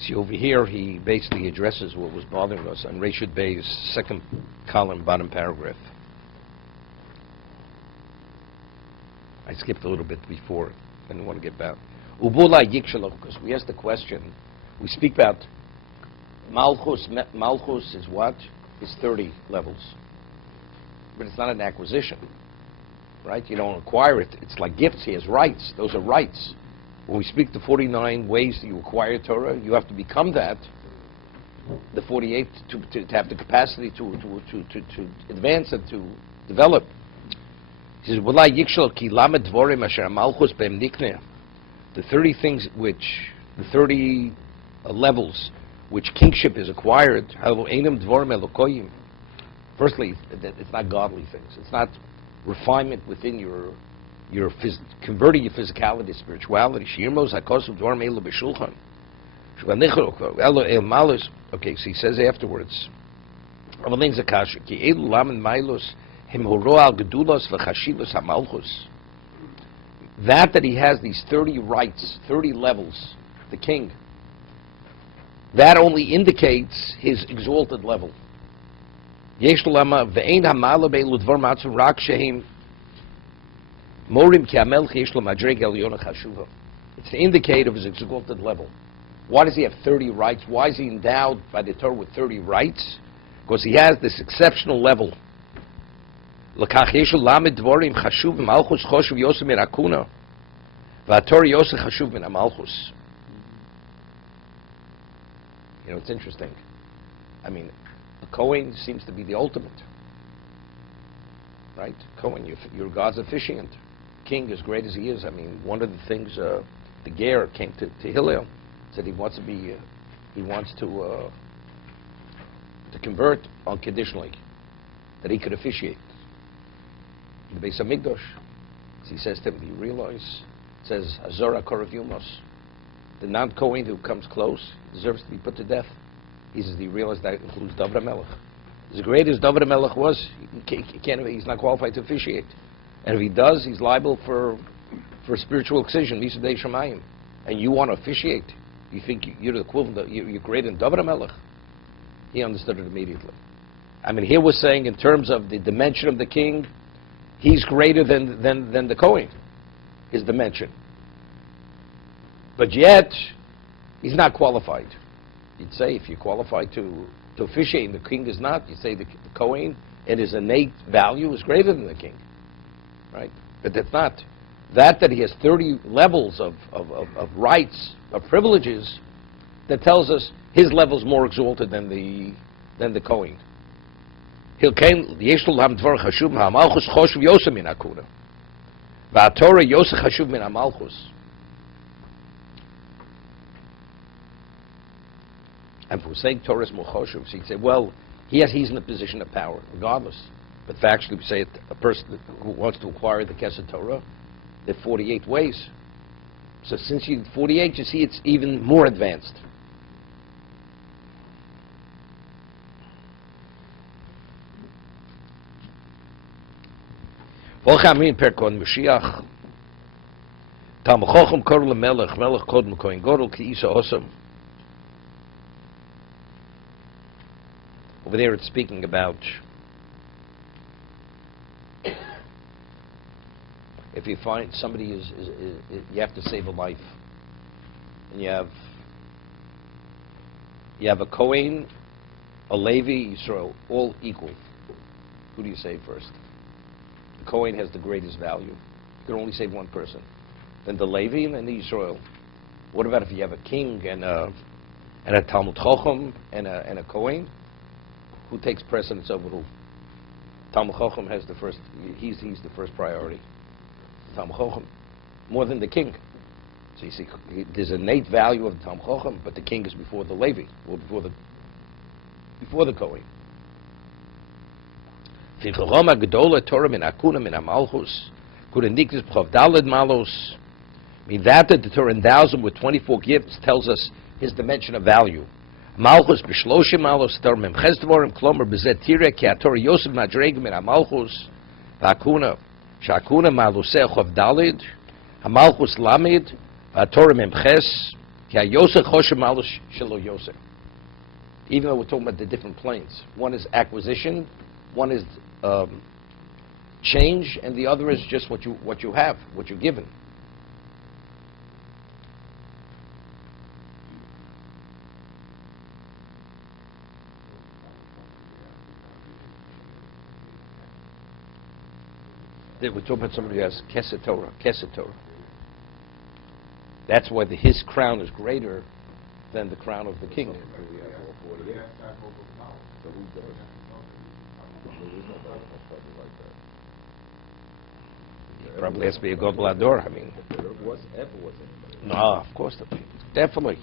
See, over here, he basically addresses what was bothering us on Reshut Bey's second column, bottom paragraph. I skipped a little bit before. I didn't want to get back. Ubula Yikshalach, because we asked the question. We speak about Malchus. Malchus is what? Is 30 levels. But it's not an acquisition, right? You don't acquire it. It's like gifts. He has rights. Those are rights. When we speak the 49 ways that you acquire Torah, you have to become that. The 48 to have the capacity to advance and to develop. He says, the 30 things which, the 30 levels which kingship is acquired, firstly, it's not godly things. It's not refinement within your converting your physicality to spirituality. Okay, so he says afterwards, that he has these 30 rights, 30 levels, the king, that only indicates his exalted level. It's to indicate of his exalted level. Why does he have 30 rights? Why is he endowed by the Torah with 30 rights? Because he has this exceptional level. You know, it's interesting. I mean, the Kohen seems to be the ultimate. Right? Kohen, you're God's officiant. King, as great as he is. I mean, one of the things the Ger came to Hillel, said he wants to convert unconditionally, that he could officiate the Beis Hamikdash. So he says to him, do you realize? It says, Azora Korav Yumos. The non-Kohen who comes close deserves to be put to death. He says, do you realize that includes David HaMelech? As great as David HaMelech was, he's not qualified to officiate. And if he does, he's liable for spiritual excision, Misadei Shemayim. And you want to officiate? You think you're the equivalent, you're greater than David HaMelech? He understood it immediately. I mean, here we're saying in terms of the dimension of the king, he's greater than the Kohen, his dimension. But yet, he's not qualified. You'd say if you're qualified to officiate and the king is not, you'd say the Kohen and his innate value is greater than the king. Right? But that's not. That he has 30 levels of rights, of privileges, that tells us his level is more exalted than the Kohen. And if we're saying Torah is more choshuv, so you'd say, well, he's in a position of power, regardless. But factually, we say a person who wants to acquire the Kesed Torah, there are 48 ways. So since you 48, you see it's even more advanced. Over there it's speaking about if you find somebody is you have to save a life, and you have a Kohen, a Levi, Yisrael, all equal. Who do you save first? The Kohen has the greatest value. You can only save one person. Then the Levi and then the Yisrael. What about if you have a king and a Talmud Chacham and a Kohen? Who takes precedence over who? Talmud Chacham has the first. He's the first priority. Talmud Chacham, more than the king. So you see, there's an innate value of the Talmud Chacham, but the king is before the Levi, or before the Kohen. That the Torah endows him with 24 gifts tells us his dimension of value. Malchus b'shloshim malos tar memches dvorim klomer b'zeh tireh ki haTorah Yosef madrega min hamalchus v'hakuna shakuna maluseh chav dalid hamalchus lamid haTorah memches Even though we're talking about the different planes. One is acquisition, one is change, and the other is just what you have, what you're given. We're talking about somebody who has Kesed Torah. That's why his crown is greater than the crown of the king. He probably has to be a Gadol Ador. I mean, no, of course, definitely.